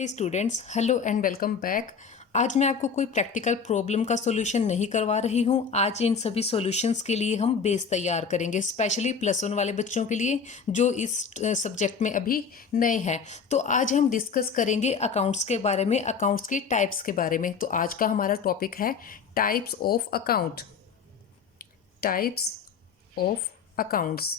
Hey students, hello and welcome back. आज मैं आपको कोई प्रैक्टिकल प्रॉब्लम का सॉल्यूशन नहीं करवा रही हूँ। आज इन सभी सॉल्यूशंस के लिए हम बेस तैयार करेंगे, स्पेशली +1 वाले बच्चों के लिए जो इस सब्जेक्ट में अभी नए हैं। तो आज हम डिस्कस करेंगे अकाउंट्स के बारे में, अकाउंट्स की टाइप्स के बारे में। तो आज का हमारा टॉपिक है types of account. Types of accounts.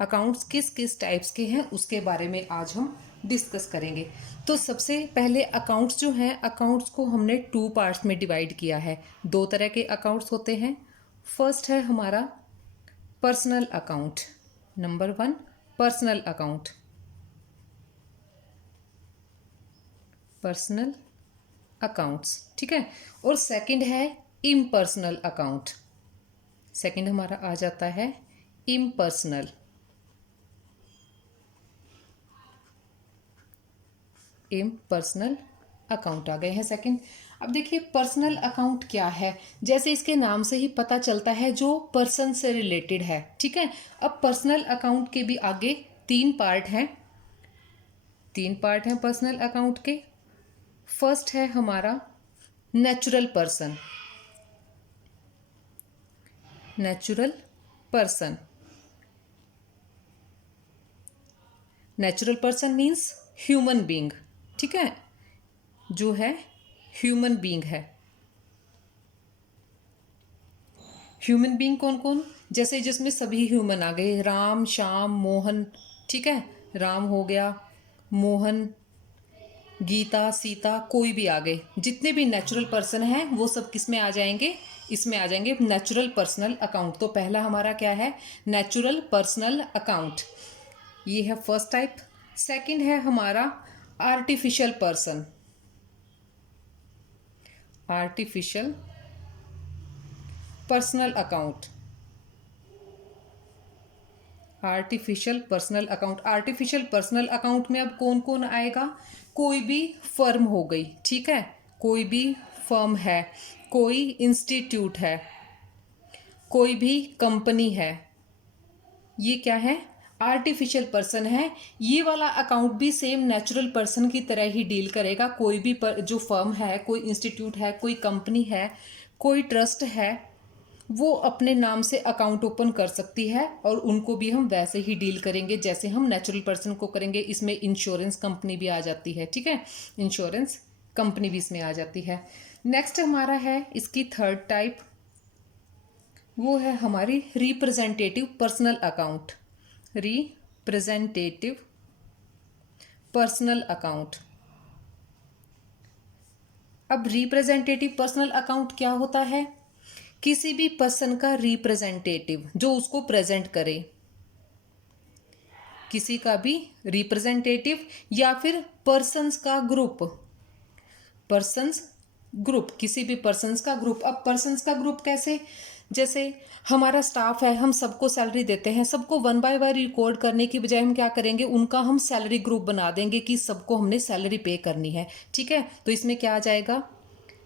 Accounts किस किस टाइप्स के हैं उसके बारे में आज हम डिस्कस करेंगे। तो सबसे पहले अकाउंट्स जो हैं, अकाउंट्स को हमने 2 पार्ट्स में डिवाइड किया है। 2 तरह के अकाउंट्स होते हैं। फर्स्ट है हमारा personal account. Number 1 personal account. Personal accounts, ठीक है। और सेकंड है इम्पर्सनल अकाउंट। सेकंड हमारा आ जाता है इम्पर्सनल। पर्सनल अकाउंट आ गए हैं सेकंड। अब देखिए पर्सनल अकाउंट क्या है। जैसे इसके नाम से ही पता चलता है, जो पर्सन से रिलेटेड है, ठीक है। अब पर्सनल अकाउंट के भी आगे 3 पार्ट हैं। 3 पार्ट हैं पर्सनल अकाउंट के। फर्स्ट है हमारा natural person. Natural person. Natural person means human being, ठीक है, जो है ह्यूमन बीइंग है। ह्यूमन बीइंग कौन कौन, जैसे जिसमें सभी ह्यूमन आ गए, राम श्याम मोहन, ठीक है। राम हो गया, मोहन, गीता, सीता, कोई भी आ गए। जितने भी नेचुरल पर्सन हैं वो सब किस में आ जाएंगे, इसमें आ जाएंगे नेचुरल पर्सनल अकाउंट। तो पहला हमारा क्या है, नेचुरल पर्सनल अकाउंट, ये है फर्स्ट टाइप। सेकंड है हमारा artificial person. Artificial personal account. Artificial personal account. Artificial personal account में अब कौन कौन आएगा, कोई भी फर्म हो गई, ठीक है, कोई भी फर्म है, कोई इंस्टीट्यूट है, कोई भी कंपनी है, ये क्या है, आर्टिफिशियल पर्सन है। ये वाला अकाउंट भी सेम नेचुरल पर्सन की तरह ही डील करेगा। कोई भी जो फर्म है, कोई इंस्टीट्यूट है, कोई कंपनी है, कोई ट्रस्ट है, वो अपने नाम से अकाउंट ओपन कर सकती है और उनको भी हम वैसे ही डील करेंगे जैसे हम नेचुरल पर्सन को करेंगे। इसमें इंश्योरेंस कंपनी भी आ जाती है, ठीक है, इंश्योरेंस कंपनी भी इसमें आ जाती है। नेक्स्ट हमारा है इसकी थर्ड टाइप, वो है हमारी representative personal account. Representative personal account. अब रिप्रेजेंटेटिव पर्सनल अकाउंट क्या होता है, किसी भी पर्सन का रिप्रेजेंटेटिव जो उसको प्रेजेंट करे, किसी का भी रिप्रेजेंटेटिव, या फिर पर्सन्स का ग्रुप। पर्सन्स ग्रुप, किसी भी पर्सन्स का ग्रुप। अब पर्सन्स का ग्रुप कैसे, जैसे हमारा स्टाफ है, हम सबको सैलरी देते हैं, सबको 1 बाय 1 रिकॉर्ड करने की बजाय हम क्या करेंगे, उनका हम सैलरी ग्रुप बना देंगे कि सबको हमने सैलरी पे करनी है, ठीक है। तो इसमें क्या आ जाएगा,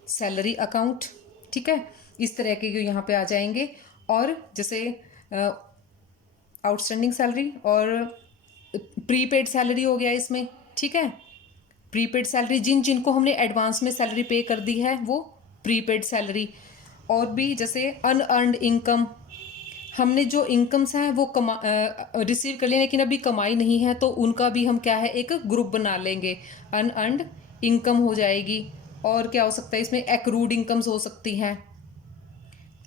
सैलरी अकाउंट, ठीक है। इस तरह के यहाँ पे आ जाएंगे। और जैसे आउटस्टैंडिंग सैलरी और प्रीपेड सैलरी हो गया इसमें, ठीक है। प्रीपेड सैलरी, जिनको हमने एडवांस में सैलरी पे कर दी है वो प्रीपेड सैलरी। और भी जैसे अनअर्नड इनकम, हमने जो इनकम्स हैं वो रिसीव कर लिए लेकिन अभी कमाई नहीं है, तो उनका भी हम क्या है, एक ग्रुप बना लेंगे, अनअर्नड इनकम हो जाएगी। और क्या हो सकता है इसमें, एक्रूड इनकम्स हो सकती हैं।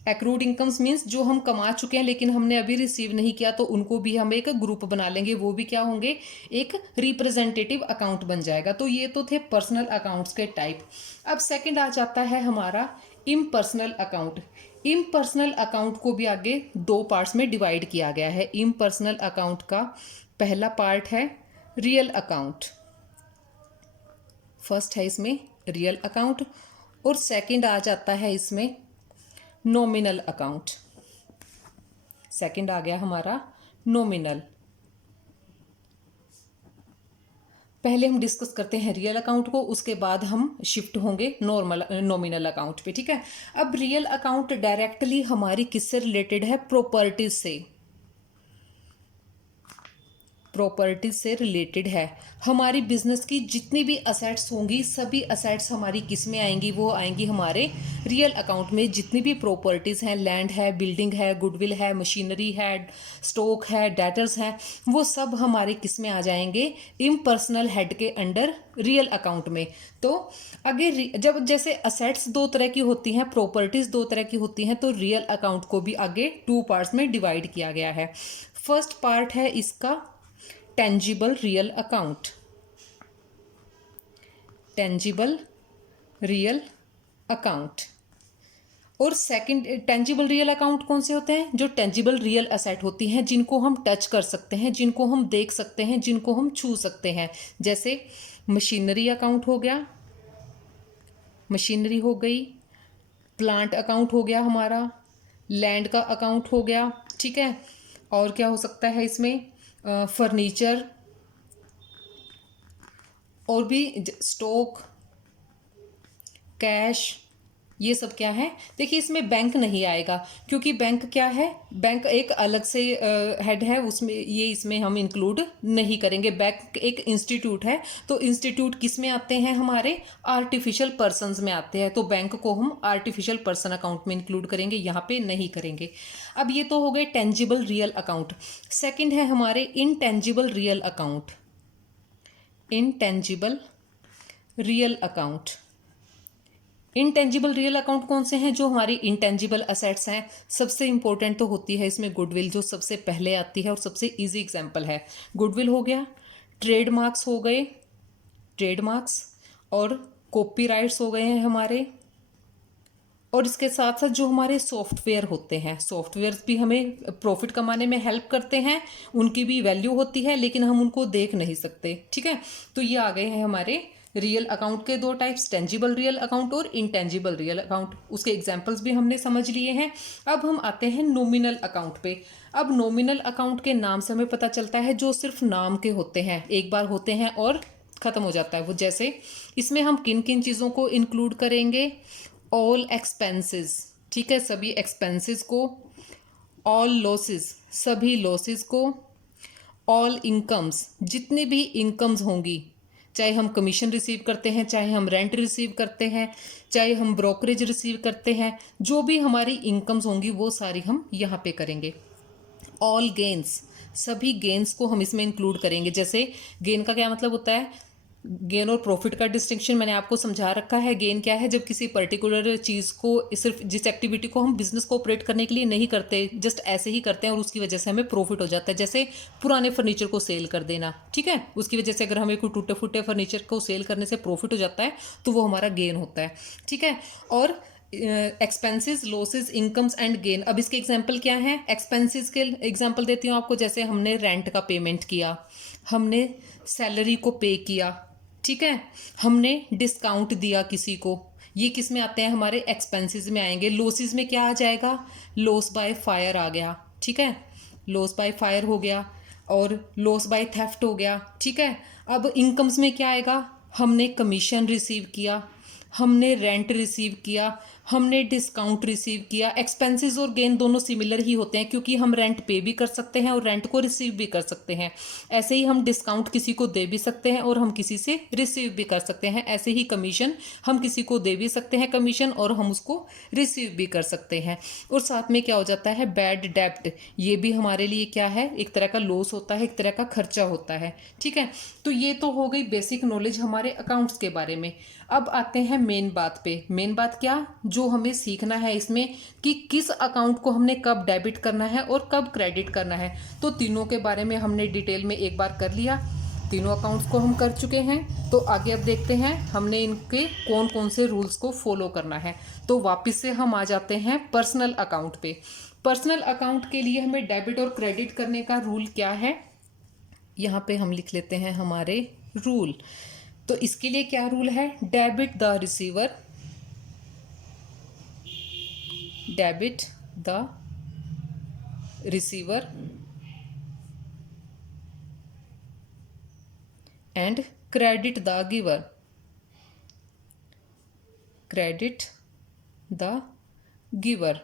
एक्रूड इनकम्स मीन्स जो हम कमा चुके हैं लेकिन हमने अभी रिसीव नहीं किया, तो उनको भी हम एक ग्रुप बना लेंगे, वो भी क्या होंगे, एक रिप्रेजेंटेटिव अकाउंट बन जाएगा। तो ये तो थे पर्सनल अकाउंट्स के टाइप। अब सेकंड आ जाता है हमारा इम्पर्सनल अकाउंट। इम्पर्सनल अकाउंट को भी आगे 2 पार्ट्स में डिवाइड किया गया है। इम्पर्सनल अकाउंट का पहला पार्ट है रियल अकाउंट। फर्स्ट है इसमें रियल अकाउंट, और सेकंड आ जाता है इसमें नॉमिनल अकाउंट। सेकंड आ गया हमारा नॉमिनल। पहले हम डिस्कस करते हैं रियल अकाउंट को, उसके बाद हम शिफ्ट होंगे नॉमिनल अकाउंट पे, ठीक है। अब रियल अकाउंट डायरेक्टली हमारी किससे रिलेटेड है, प्रॉपर्टीज से। प्रॉपर्टीज से रिलेटेड है। हमारी बिजनेस की जितनी भी असेट्स होंगी, सभी असेट्स हमारी किस में आएंगी? वो आएंगी हमारे रियल अकाउंट में। जितनी भी प्रॉपर्टीज हैं, लैंड है, बिल्डिंग है, गुडविल है, मशीनरी है, स्टॉक है, डेटर्स हैं, वो सब हमारे किस में आ जाएंगे? इम्पर्सनल हेड के अंडर रियल अकाउंट में। तो अगर जब जैसे असेट्स दो तरह की होती हैं, प्रॉपर्टीज दो तरह की होती हैं, तो रियल अकाउंट को भी आगे टू पार्ट्स में डिवाइड किया गया है। फर्स्ट पार्ट है इसका tangible real account. Tangible real account. और सेकंड टेंजिबल रियल अकाउंट कौन से होते हैं? जो टेंजिबल रियल असेट होती हैं, जिनको हम टच कर सकते हैं, जिनको हम देख सकते हैं, जिनको हम छू सकते हैं। जैसे मशीनरी अकाउंट हो गया, मशीनरी हो गई, प्लांट अकाउंट हो गया हमारा, लैंड का अकाउंट हो गया, ठीक है। और क्या हो सकता है इसमें? फर्नीचर, और भी स्टॉक, कैश, ये सब क्या है? देखिए इसमें बैंक नहीं आएगा, क्योंकि बैंक क्या है? बैंक एक अलग से हेड है, उसमें ये इसमें हम इंक्लूड नहीं करेंगे। बैंक एक इंस्टीट्यूट है, तो इंस्टीट्यूट किस में आते हैं? हमारे आर्टिफिशियल पर्सन्स में आते हैं। तो बैंक को हम आर्टिफिशियल पर्सन अकाउंट में इंक्लूड करेंगे, यहाँ पे नहीं करेंगे। अब ये तो हो गए टेंजिबल रियल अकाउंट। सेकेंड है हमारे intangible real account. Intangible real account. Intangible real account कौन से हैं? जो हमारी इनटेंजिबल असेट्स हैं। सबसे इंपॉर्टेंट तो होती है इसमें गुडविल, जो सबसे पहले आती है और सबसे इजी एग्जांपल है। गुडविल हो गया, ट्रेडमार्क्स हो गए, ट्रेडमार्क्स, और कॉपीराइट्स हो गए हैं हमारे। और इसके साथ साथ जो हमारे सॉफ्टवेयर होते हैं, सॉफ्टवेयर भी हमें प्रॉफिट कमाने में हेल्प करते हैं, उनकी भी वैल्यू होती है, लेकिन हम उनको देख नहीं सकते, ठीक है। तो ये आ गए हैं हमारे रियल अकाउंट के दो टाइप्स, टेंजिबल रियल अकाउंट और इनटेंजिबल रियल अकाउंट। उसके एग्जांपल्स भी हमने समझ लिए हैं। अब हम आते हैं नॉमिनल अकाउंट पे। अब नॉमिनल अकाउंट के नाम से हमें पता चलता है जो सिर्फ नाम के होते हैं, एक बार होते हैं और ख़त्म हो जाता है वो। जैसे इसमें हम किन किन चीज़ों को इंक्लूड करेंगे? ऑल एक्सपेंसेस, ठीक है, सभी एक्सपेंसेस को। ऑल लॉसेस, सभी लॉसेस को। ऑल इनकम्स, जितनी भी इनकम्स होंगी, चाहे हम कमीशन रिसीव करते हैं, चाहे हम रेंट रिसीव करते हैं, चाहे हम ब्रोकरेज रिसीव करते हैं, जो भी हमारी इनकम्स होंगी वो सारी हम यहाँ पे करेंगे। ऑल गेन्स, सभी गेन्स को हम इसमें इंक्लूड करेंगे। जैसे गेन का क्या मतलब होता है? गेन और प्रॉफिट का डिस्टिंक्शन मैंने आपको समझा रखा है। गेन क्या है? जब किसी पर्टिकुलर चीज़ को, सिर्फ जिस एक्टिविटी को हम बिजनेस को ऑपरेट करने के लिए नहीं करते, जस्ट ऐसे ही करते हैं और उसकी वजह से हमें प्रॉफिट हो जाता है। जैसे पुराने फर्नीचर को सेल कर देना, ठीक है, उसकी वजह से अगर हमें कोई टूटे फूटे फर्नीचर को सेल करने से प्रॉफिट हो जाता है, तो वो हमारा गेन होता है, ठीक है। और expenses, losses, incomes and gain. अब इसके एग्जांपल क्या हैं? एक्सपेंसेस के एग्जांपल देती हूँ आपको। जैसे हमने रेंट का पेमेंट किया, हमने सैलरी को पे किया, ठीक है, हमने डिस्काउंट दिया किसी को, ये किस में आते हैं? हमारे एक्सपेंसेस में आएंगे। लॉसेस में क्या आ जाएगा? लॉस बाय फायर आ गया, ठीक है, लॉस बाय फायर हो गया, और लॉस बाय थेफ्ट हो गया, ठीक है। अब इनकम्स में क्या आएगा? हमने कमीशन रिसीव किया, हमने रेंट रिसीव किया, हमने डिस्काउंट रिसीव किया। एक्सपेंसेस और गेन दोनों सिमिलर ही होते हैं, क्योंकि हम रेंट पे भी कर सकते हैं और रेंट को रिसीव भी कर सकते हैं। ऐसे ही हम डिस्काउंट किसी को दे भी सकते हैं और हम किसी से रिसीव भी कर सकते हैं। ऐसे ही कमीशन हम किसी को दे भी सकते हैं कमीशन, और हम उसको रिसीव भी कर सकते हैं। और साथ में क्या हो जाता है? बैड डेब्ट, ये भी हमारे लिए क्या है? एक तरह का लॉस होता है, एक तरह का खर्चा होता है, ठीक है। तो ये तो हो गई बेसिक नॉलेज हमारे अकाउंट्स के बारे में। अब आते हैं मेन बात पे। मेन बात क्या जो हमें सीखना है इसमें, कि किस अकाउंट को हमने कब डेबिट करना है और कब क्रेडिट करना है। तो तीनों के बारे में हमने डिटेल में एक बार कर लिया, तीनों अकाउंट्स को हम कर चुके हैं। तो आगे अब देखते हैं हमने इनके कौन कौन से रूल्स को फॉलो करना है। तो वापस से हम आ जाते हैं पर्सनल अकाउंट पे। पर्सनल अकाउंट के लिए हमें डेबिट और क्रेडिट करने का रूल क्या है, यहाँ पे हम लिख लेते हैं हमारे रूल। तो इसके लिए क्या रूल है? Debit the receiver, debit the receiver and credit the giver, credit the giver.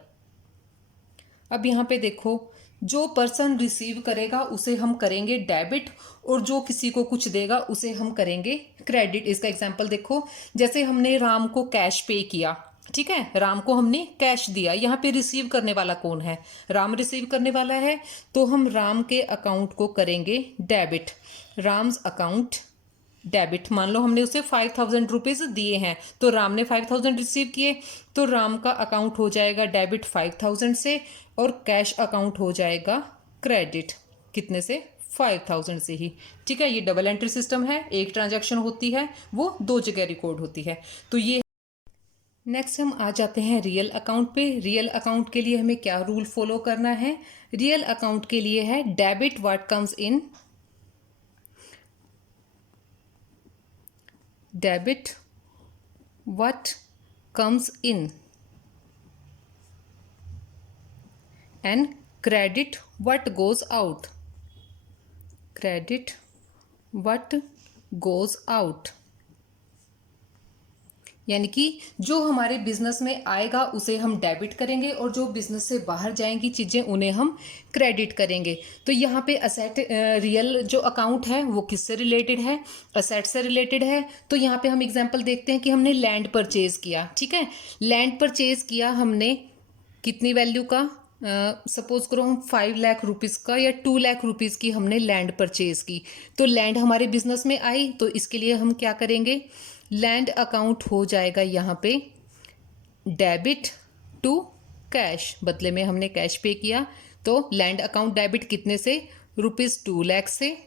अब यहाँ पे देखो, जो पर्सन रिसीव करेगा उसे हम करेंगे डेबिट, और जो किसी को कुछ देगा उसे हम करेंगे क्रेडिट। इसका एग्जांपल देखो, जैसे हमने राम को कैश पे किया, ठीक है, राम को हमने कैश दिया, यहाँ पे रिसीव करने वाला कौन है, राम रिसीव करने वाला है, तो हम राम के अकाउंट को करेंगे डेबिट, राम्स अकाउंट डेबिट। मान लो हमने उसे 5,000 रुपीज़ दिए हैं, तो राम ने 5,000 रिसीव किए, तो राम का अकाउंट हो जाएगा डेबिट 5,000 से, और कैश अकाउंट हो जाएगा क्रेडिट कितने से, 5,000 से ही। ठीक है, ये डबल एंट्री सिस्टम है, एक ट्रांजैक्शन होती है वो 2 जगह रिकॉर्ड होती है। तो ये नेक्स्ट हम आ जाते हैं रियल अकाउंट पे। रियल अकाउंट के लिए हमें क्या रूल फॉलो करना है? रियल अकाउंट के लिए है debit what comes in, debit what comes in and credit what goes out, credit what goes out. यानी कि जो हमारे बिजनेस में आएगा उसे हम डेबिट करेंगे, और जो बिजनेस से बाहर जाएंगी चीज़ें उन्हें हम क्रेडिट करेंगे। तो यहाँ पे असेट, रियल जो अकाउंट है वो किससे रिलेटेड है? असेट से रिलेटेड है। तो यहाँ पे हम एग्जांपल देखते हैं कि हमने लैंड परचेज किया, ठीक है, लैंड परचेज किया हमने कितनी वैल्यू का, सपोज करो हम 5 लाख रुपीज़ का या 2 लाख रुपीज़ की हमने लैंड परचेज की, तो लैंड हमारे बिजनेस में आई, तो इसके लिए हम क्या करेंगे, लैंड अकाउंट हो जाएगा यहाँ पे डेबिट टू कैश, बदले में हमने कैश पे किया, तो लैंड अकाउंट डेबिट कितने से, ₹2 लाख से,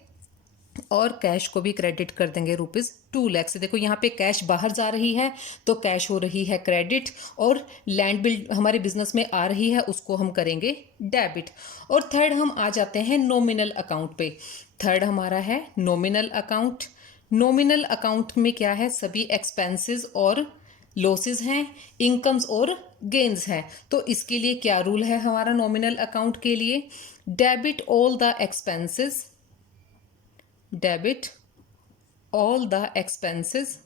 और कैश को भी क्रेडिट कर देंगे ₹2 लाख से। देखो यहाँ पे कैश बाहर जा रही है तो कैश हो रही है क्रेडिट, और लैंड बिल हमारे बिजनेस में आ रही है उसको हम करेंगे डेबिट। और थर्ड हम आ जाते हैं नॉमिनल अकाउंट पे। थर्ड हमारा है नॉमिनल अकाउंट। नॉमिनल अकाउंट में क्या है, सभी एक्सपेंसेस और लॉसेस हैं, इनकम्स और गेन्स हैं। तो इसके लिए क्या रूल है हमारा नॉमिनल अकाउंट के लिए? Debit all the expenses, debit all the expenses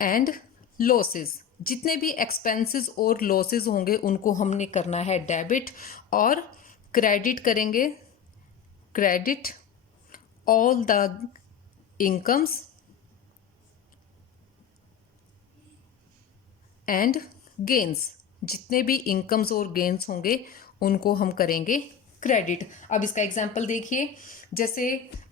and losses. जितने भी एक्सपेंसेस और लॉसेस होंगे उनको हमने करना है डेबिट, और क्रेडिट करेंगे, credit all the incomes and gains. जितने भी इनकम्स और गेन्स होंगे उनको हम करेंगे क्रेडिट। अब इसका एग्जांपल देखिए, जैसे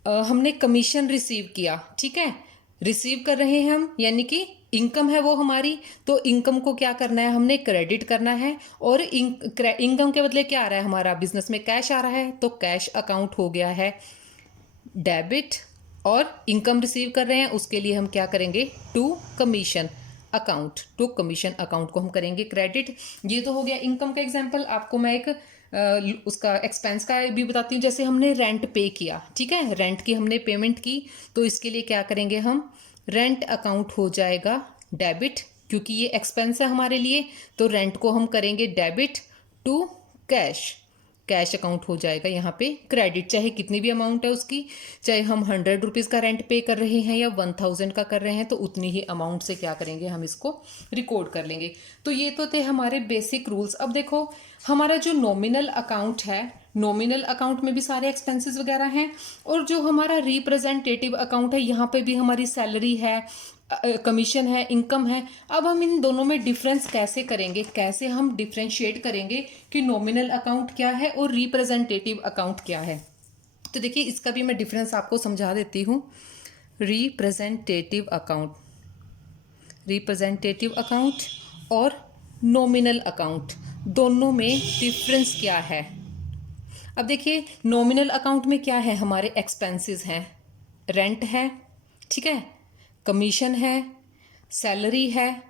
हमने कमीशन रिसीव किया, ठीक है, रिसीव कर रहे हैं हम, यानी कि इनकम है वो हमारी, तो इनकम को क्या करना है, हमने क्रेडिट करना है। और इनकम के बदले क्या आ रहा है, हमारा बिजनेस में कैश आ रहा है, तो कैश अकाउंट हो गया है डेबिट, और इनकम रिसीव कर रहे हैं उसके लिए हम क्या करेंगे, to commission account, to commission account को हम करेंगे क्रेडिट। ये तो हो गया इनकम का एग्जांपल। आपको मैं एक उसका एक्सपेंस का भी बताती हूँ। जैसे हमने रेंट पे किया, ठीक है, रेंट की हमने पेमेंट की, तो इसके लिए क्या करेंगे हम, रेंट अकाउंट हो जाएगा डेबिट, क्योंकि ये एक्सपेंस है हमारे लिए, तो रेंट को हम करेंगे debit to cash, cash account हो जाएगा यहाँ पे क्रेडिट। चाहे कितनी भी अमाउंट है उसकी, चाहे हम 100 रुपीज़ का रेंट पे कर रहे हैं या 1000 का कर रहे हैं, तो उतनी ही अमाउंट से क्या करेंगे, हम इसको रिकॉर्ड कर लेंगे। तो ये तो थे हमारे बेसिक रूल्स। अब देखो हमारा जो नॉमिनल अकाउंट है, नॉमिनल अकाउंट में भी सारे एक्सपेंसेस वगैरह हैं, और जो हमारा रिप्रेजेंटेटिव अकाउंट है यहाँ पे भी हमारी सैलरी है, कमीशन है, इनकम है। अब हम इन दोनों में डिफरेंस कैसे करेंगे, कैसे हम डिफ्रेंशिएट करेंगे कि नॉमिनल अकाउंट क्या है और रिप्रेजेंटेटिव अकाउंट क्या है? तो देखिए इसका भी मैं डिफरेंस आपको समझा देती हूँ। रिप्रेजेंटेटिव अकाउंट, रिप्रेजेंटेटिव अकाउंट और नॉमिनल अकाउंट, दोनों में डिफरेंस क्या है? अब देखिए नॉमिनल अकाउंट में क्या है, हमारे एक्सपेंसेस हैं, रेंट है, ठीक है, कमीशन है, सैलरी है,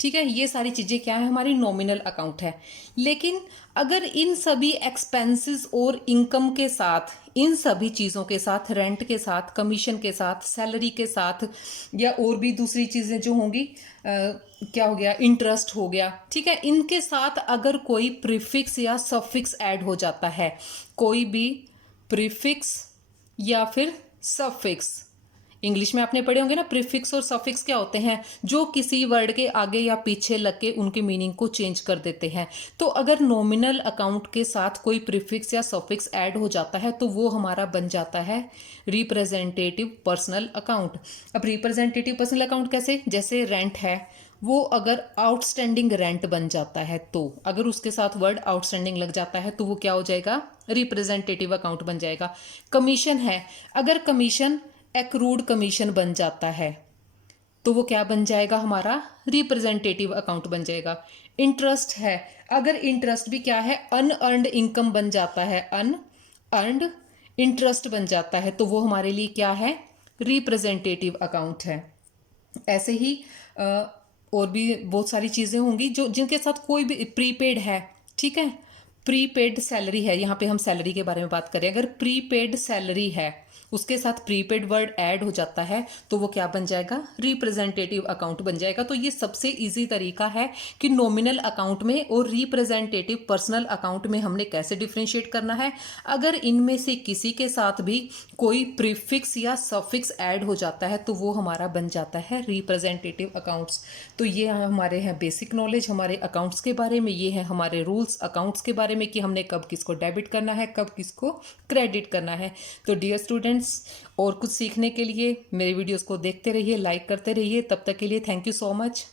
ठीक है, ये सारी चीज़ें क्या है, हमारी नॉमिनल अकाउंट है। लेकिन अगर इन सभी एक्सपेंसेस और इनकम के साथ, इन सभी चीज़ों के साथ, रेंट के साथ, कमीशन के साथ, सैलरी के साथ, या और भी दूसरी चीज़ें जो होंगी, क्या हो गया, इंटरेस्ट हो गया, ठीक है, इनके साथ अगर कोई प्रीफिक्स या सफिक्स ऐड हो जाता है, कोई भी प्रीफिक्स या फिर सफिक्स इंग्लिश में आपने पढ़े होंगे ना, प्रीफिक्स और सफिक्स क्या होते हैं, जो किसी वर्ड के आगे या पीछे लग के उनके मीनिंग को चेंज कर देते हैं। तो अगर नॉमिनल अकाउंट के साथ कोई प्रीफिक्स या सफिक्स ऐड हो जाता है तो वो हमारा बन जाता है रिप्रेजेंटेटिव पर्सनल अकाउंट। अब रिप्रेजेंटेटिव पर्सनल अकाउंट कैसे, जैसे रेंट है, वो अगर आउटस्टैंडिंग रेंट बन जाता है तो अगर उसके साथ वर्ड आउटस्टैंडिंग लग जाता है तो वो क्या हो जाएगा, रिप्रेजेंटेटिव अकाउंट बन जाएगा। कमीशन है, अगर कमीशन एक्रूड कमीशन बन जाता है तो वो क्या बन जाएगा, हमारा रिप्रेजेंटेटिव अकाउंट बन जाएगा। इंटरेस्ट है, अगर इंटरेस्ट भी क्या है, अनअर्न्ड इनकम बन जाता है, अनअर्न्ड इंटरेस्ट बन जाता है तो वो हमारे लिए क्या है, रिप्रेजेंटेटिव अकाउंट है। ऐसे ही और भी बहुत सारी चीज़ें होंगी जो जिनके साथ कोई भी प्रीपेड है, ठीक है, प्रीपेड सैलरी है, यहाँ पे हम सैलरी के बारे में बात करें, अगर प्रीपेड सैलरी है उसके साथ प्रीपेड वर्ड ऐड हो जाता है तो वो क्या बन जाएगा, रिप्रेजेंटेटिव अकाउंट बन जाएगा। तो ये सबसे इजी तरीका है कि नॉमिनल अकाउंट में और रिप्रेजेंटेटिव पर्सनल अकाउंट में हमने कैसे डिफ्रेंशिएट करना है। अगर इनमें से किसी के साथ भी कोई प्रीफिक्स या सफिक्स ऐड हो जाता है तो वो हमारा बन जाता है रिप्रेजेंटेटिव अकाउंट्स। तो ये हमारे हैं बेसिक नॉलेज हमारे अकाउंट्स के बारे में, ये है हमारे रूल्स अकाउंट्स के बारे में कि हमने कब किसको डेबिट करना है, कब किसको क्रेडिट करना है। तो डियर स्टूडेंट्स, और कुछ सीखने के लिए मेरे वीडियोस को देखते रहिए, लाइक करते रहिए। तब तक के लिए थैंक यू सो मच।